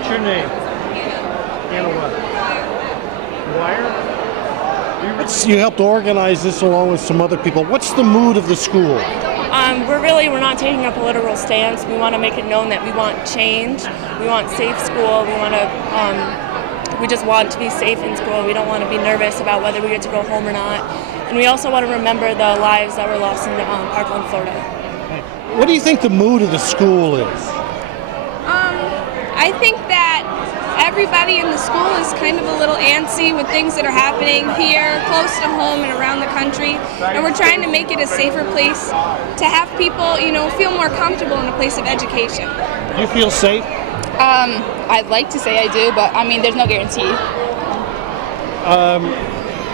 What's your name? Anna what? Dwyer? You helped organize this along with some other people. What's the mood of the school? We're not taking a political stance. We want to make it known that we want change. We want safe school. We just want to be safe in school. We don't want to be nervous about whether we get to go home or not. And we also want to remember the lives that were lost in Parkland, Florida. What do you think the mood of the school is? I think that everybody in the school is kind of a little antsy with things that are happening here, close to home and around the country. And we're trying to make it a safer place to have people, feel more comfortable in a place of education. Do you feel safe? I'd like to say I do, but there's no guarantee.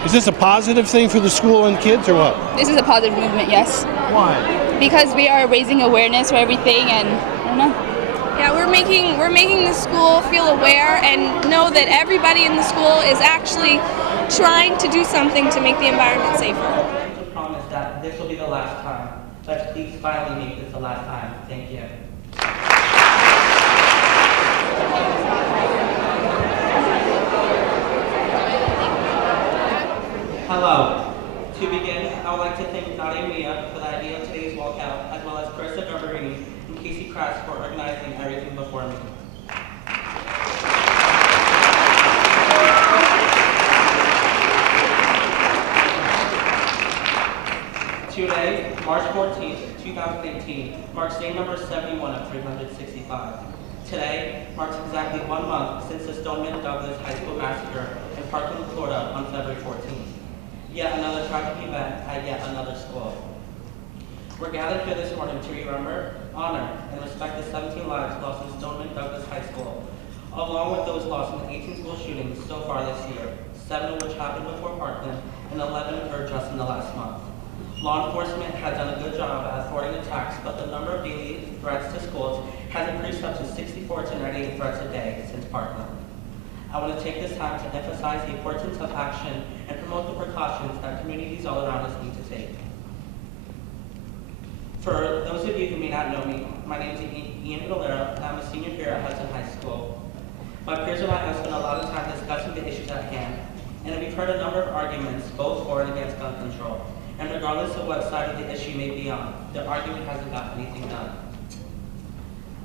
Is this a positive thing for the school and kids or what? This is a positive movement, yes. Why? Because we are raising awareness for everything, and I don't know. Yeah, we're making the school feel aware and know that everybody in the school is actually trying to do something to make the environment safer. I promise that this will be the last time. Let's please finally make this the last time. Thank you. Hello. To begin, I would like to thank Nadia and Mia for the idea of today's walkout, as well as Carissa Garbarini and Casey Kratz for organizing everything before me. Today, March 14th, 2018, marks day number 71 of 365. Today marks exactly 1 month since the Stoneman Douglas High School massacre in Parkland, Florida on February 14th. Yet another tragic event at yet another school. We're gathered here this morning to remember, honor, and respect the 17 lives lost in Stoneman Douglas High School, along with those lost in the 18 school shootings so far this year, 7 of which happened before Parkland, and 11 occurred just in the last month. Law enforcement has done a good job at thwarting attacks, but the number of daily threats to schools has increased up to 64 to 98 threats a day since Parkland. I want to take this time to emphasize the importance of action and promote the precautions that communities all around us need to take. For those of you who may not know me, my name is Ian Valera, and I'm a senior here at Hudson High School. My peers and I have spent a lot of time discussing the issues at hand, and we've heard a number of arguments, both for and against gun control. And regardless of what side of the issue you may be on, the argument hasn't gotten anything done.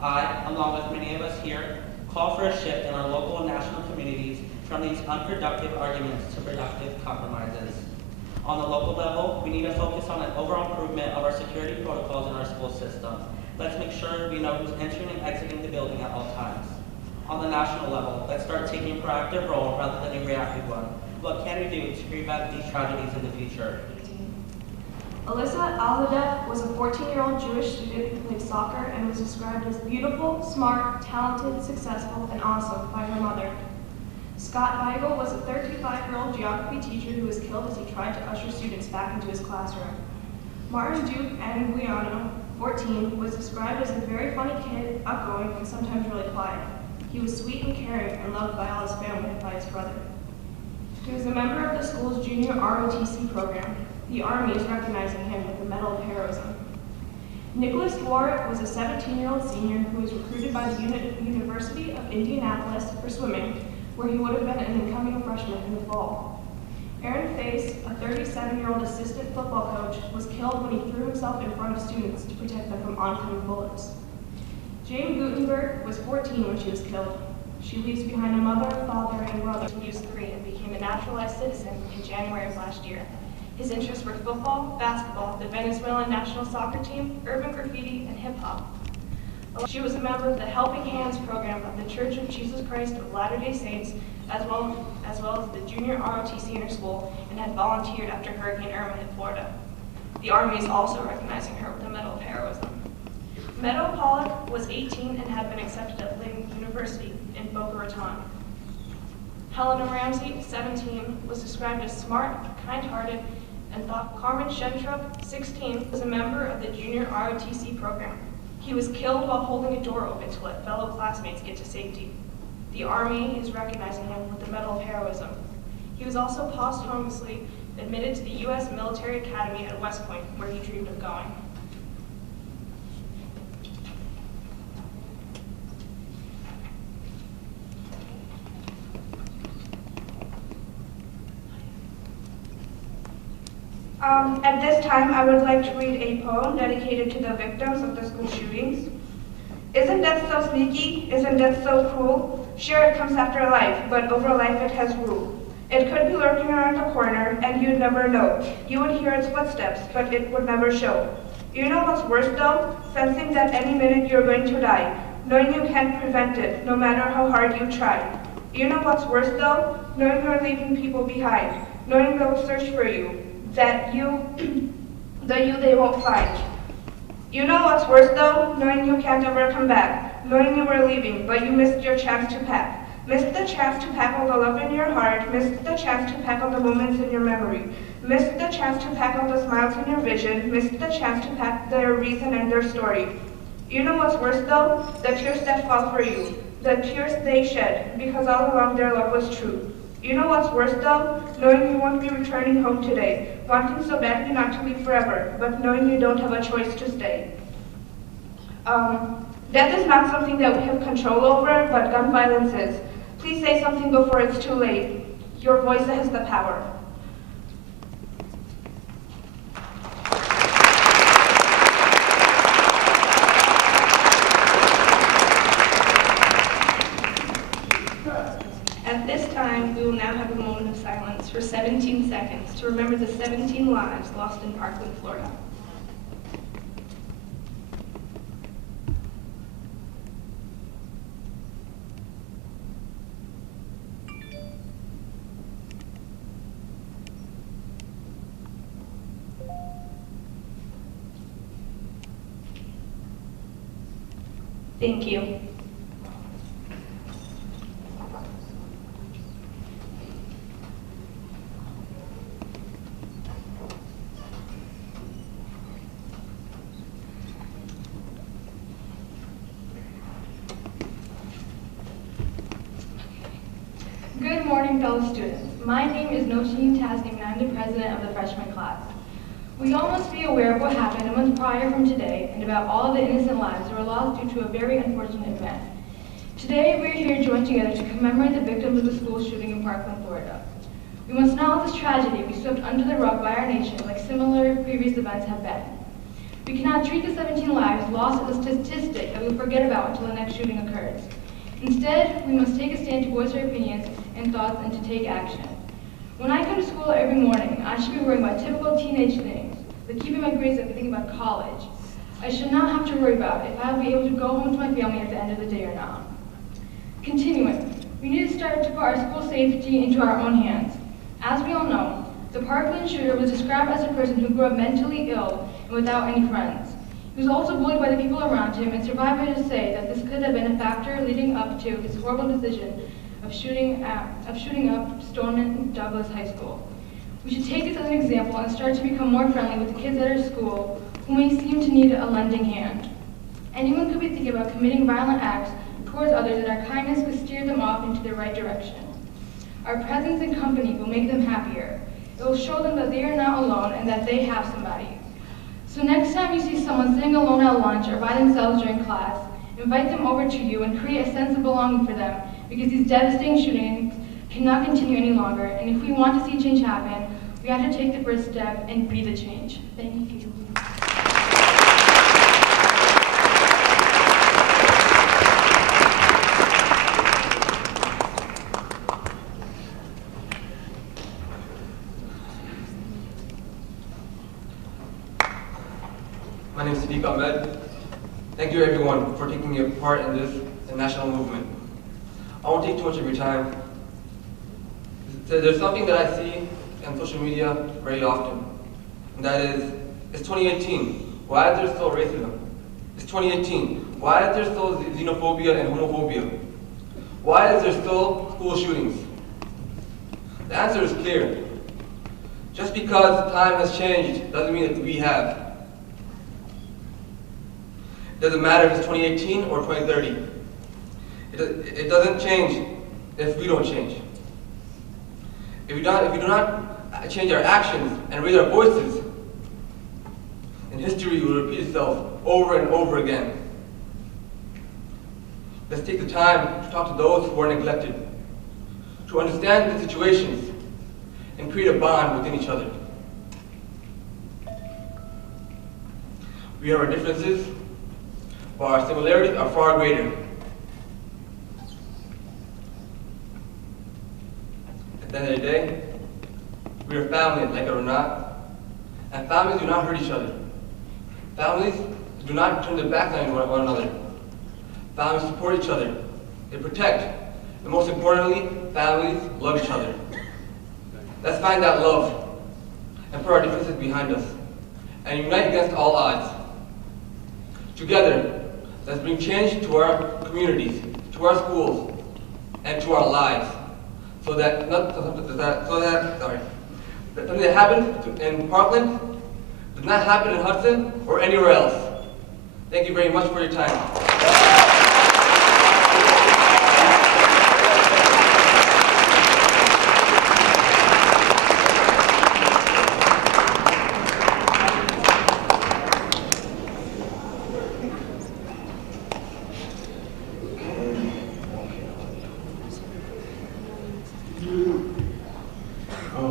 I, along with many of us here, call for a shift in our local and national communities from these unproductive arguments to productive compromises. On the local level, we need to focus on an overall improvement of our security protocols in our school system. Let's make sure we know who's entering and exiting the building at all times. On the national level, let's start taking a proactive role rather than a reactive one. What can we do to prevent these tragedies in the future? Alyssa Al-Hadef was a 14-year-old Jewish student who played soccer and was described as beautiful, smart, talented, successful, and awesome by her mother. Scott Heigl was a 35-year-old geography teacher who was killed as he tried to usher students back into his classroom. Martin Duke Anguiano, 14, was described as a very funny kid, outgoing, and sometimes really quiet. He was sweet and caring and loved by all his family and by his brother. He was a member of the school's junior ROTC program. The Army is recognizing him with the Medal of Heroism. Nicholas Dworak was a 17-year-old senior who was recruited by the University of Indianapolis for swimming, where he would have been an incoming freshman in the fall. Aaron Face, a 37-year-old assistant football coach, was killed when he threw himself in front of students to protect them from oncoming bullets. Jane Gutenberg was 14 when she was killed. She leaves behind a mother, father, and brother. He was 3 and became a naturalized citizen in January of last year. His interests were football, basketball, the Venezuelan national soccer team, urban graffiti, and hip-hop. She was a member of the Helping Hands program of the Church of Jesus Christ of Latter-day Saints, as well as the junior ROTC interschool, and had volunteered after Hurricane Irma hit Florida. The Army is also recognizing her with the Medal of Heroism. Meadow Pollock was 18 and had been accepted at Ling University in Boca Raton. Helena Ramsey, 17, was described as smart, kind-hearted, and thought Carmen Shentrup, 16, was a member of the junior ROTC program. He was killed while holding a door open to let fellow classmates get to safety. The Army is recognizing him with the Medal of Heroism. He was also posthumously admitted to the U.S. Military Academy at West Point, where he dreamed of going. At this time, I would like to read a poem dedicated to the victims of the school shootings. Isn't death so sneaky? Isn't death so cruel? Sure, it comes after life, but over life it has rule. It could be lurking around the corner, and you'd never know. You would hear its footsteps, but it would never show. You know what's worse though? Sensing that any minute you're going to die, knowing you can't prevent it, no matter how hard you try. You know what's worse though? Knowing you're leaving people behind, knowing they'll search for you, that you they won't find. You know what's worse though? Knowing you can't ever come back, knowing you were leaving, but you missed your chance to pack. Missed the chance to pack all the love in your heart, missed the chance to pack all the moments in your memory, missed the chance to pack all the smiles in your vision, missed the chance to pack their reason and their story. You know what's worse though? The tears that fall for you, the tears they shed, because all along their love was true. You know what's worse though? Knowing you won't be returning home today, wanting so badly not to leave forever, but knowing you don't have a choice to stay. Death is not something that we have control over, but gun violence is. Please say something before it's too late. Your voice has the power. At this time, we will now have a moment of silence for 17 seconds to remember the 17 lives lost in Parkland, Florida. Thank you. Good morning, fellow students. My name is Nosheen Tasnim, and I'm the president of the freshman class. We all must be aware of what happened a month prior from today and about all the innocent lives that were lost due to a very unfortunate event. Today, we're here joined together to commemorate the victims of the school shooting in Parkland, Florida. We must not let this tragedy be swept under the rug by our nation like similar previous events have been. We cannot treat the 17 lives lost as a statistic that we'll forget about until the next shooting occurs. Instead, we must take a stand to voice our opinions and thoughts and to take action. When I come to school every morning, I should be worrying about typical teenage things, like keeping my grades up and thinking about college. I should not have to worry about if I'll be able to go home to my family at the end of the day or not. Continuing, we need to start to put our school safety into our own hands. As we all know, the Parkland shooter was described as a person who grew up mentally ill and without any friends. He was also bullied by the people around him, and survivors say that this could have been a factor leading up to his horrible decision of shooting up Stoneman Douglas High School. We should take this as an example and start to become more friendly with the kids at our school who may seem to need a lending hand. Anyone could be thinking about committing violent acts towards others, and our kindness could steer them off into the right direction. Our presence and company will make them happier. It will show them that they are not alone and that they have somebody. So next time you see someone sitting alone at lunch or by themselves during class, invite them over to you and create a sense of belonging for them, because these devastating shootings cannot continue any longer, and if we want to see change happen, we have to take the first step and be the change. Thank you. My name is Sadiq Ahmed. Thank you everyone for taking a part in this national movement. I won't take too much of your time. There's something that I see on social media very often, and that is, it's 2018. Why is there still racism? It's 2018. Why is there still xenophobia and homophobia? Why is there still school shootings? The answer is clear. Just because time has changed doesn't mean that we have. It doesn't matter if it's 2018 or 2030. It doesn't change if we don't change. If we do not change our actions and raise our voices, then history will repeat itself over and over again. Let's take the time to talk to those who are neglected, to understand the situations, and create a bond within each other. We have our differences, but our similarities are far greater. At the end of the day, we are family, like it or not, and families do not hurt each other. Families do not turn their backs on one another. Families support each other, they protect, and most importantly, families love each other. Let's find that love and put our differences behind us and unite against all odds. Together, let's bring change to our communities, to our schools, and to our lives, so that something that happened in Parkland does not happen in Hudson or anywhere else. Thank you very much for your time.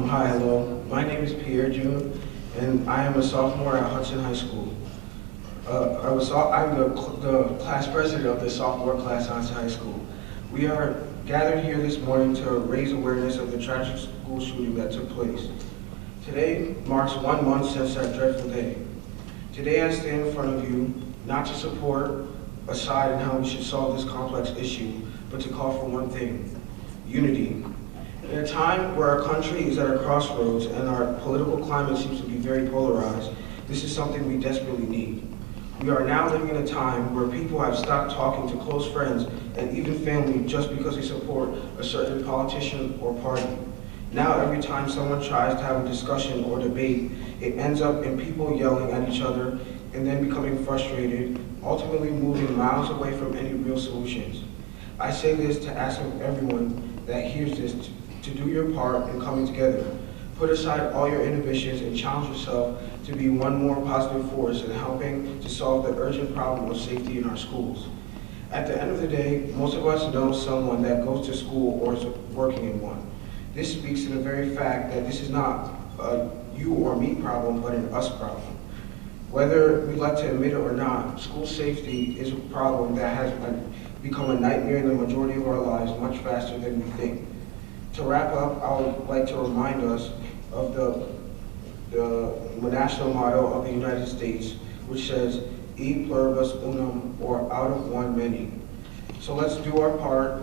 Hi, hello. My name is Pierre June, and I am a sophomore at Hudson High School. I'm the class president of the sophomore class at Hudson High School. We are gathered here this morning to raise awareness of the tragic school shooting that took place. Today marks 1 month since that dreadful day. Today I stand in front of you not to support a side in how we should solve this complex issue, but to call for one thing: unity. In a time where our country is at a crossroads and our political climate seems to be very polarized, this is something we desperately need. We are now living in a time where people have stopped talking to close friends and even family just because they support a certain politician or party. Now every time someone tries to have a discussion or debate, it ends up in people yelling at each other and then becoming frustrated, ultimately moving miles away from any real solutions. I say this to ask of everyone that hears this to do your part in coming together. Put aside all your inhibitions and challenge yourself to be one more positive force in helping to solve the urgent problem of safety in our schools. At the end of the day, most of us know someone that goes to school or is working in one. This speaks to the very fact that this is not a you or me problem, but an us problem. Whether we'd like to admit it or not, school safety is a problem that has become a nightmare in the majority of our lives much faster than we think. To wrap up, I would like to remind us of the national motto of the United States, which says, E pluribus unum, or out of one many. So let's do our part,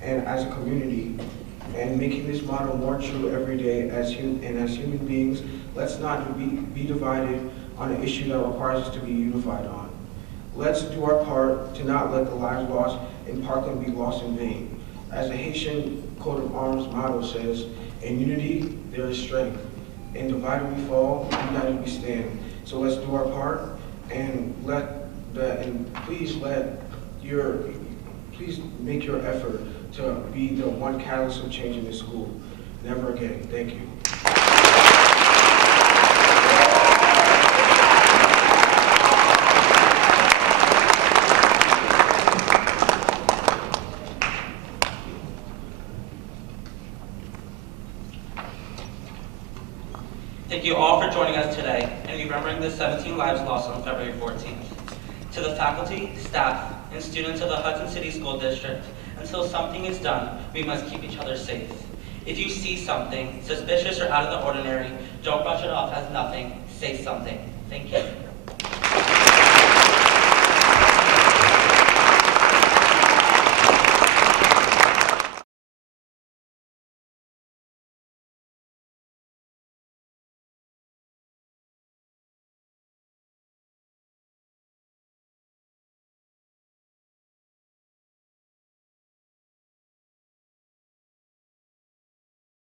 and as a community, and making this motto more true every day as human beings, let's not be divided on an issue that requires us to be unified on. Let's do our part to not let the lives lost in Parkland be lost in vain. As the Haitian coat of arms motto says, in unity there is strength. In divided we fall, united we stand. So let's do our part, and please make your effort to be the one catalyst of change in this school. Never again. Thank you. Thank you all for joining us today and remembering the 17 lives lost on February 14th. To the faculty, staff, and students of the Hudson City School District, until something is done, we must keep each other safe. If you see something suspicious or out of the ordinary, don't brush it off as nothing. Say something. Thank you.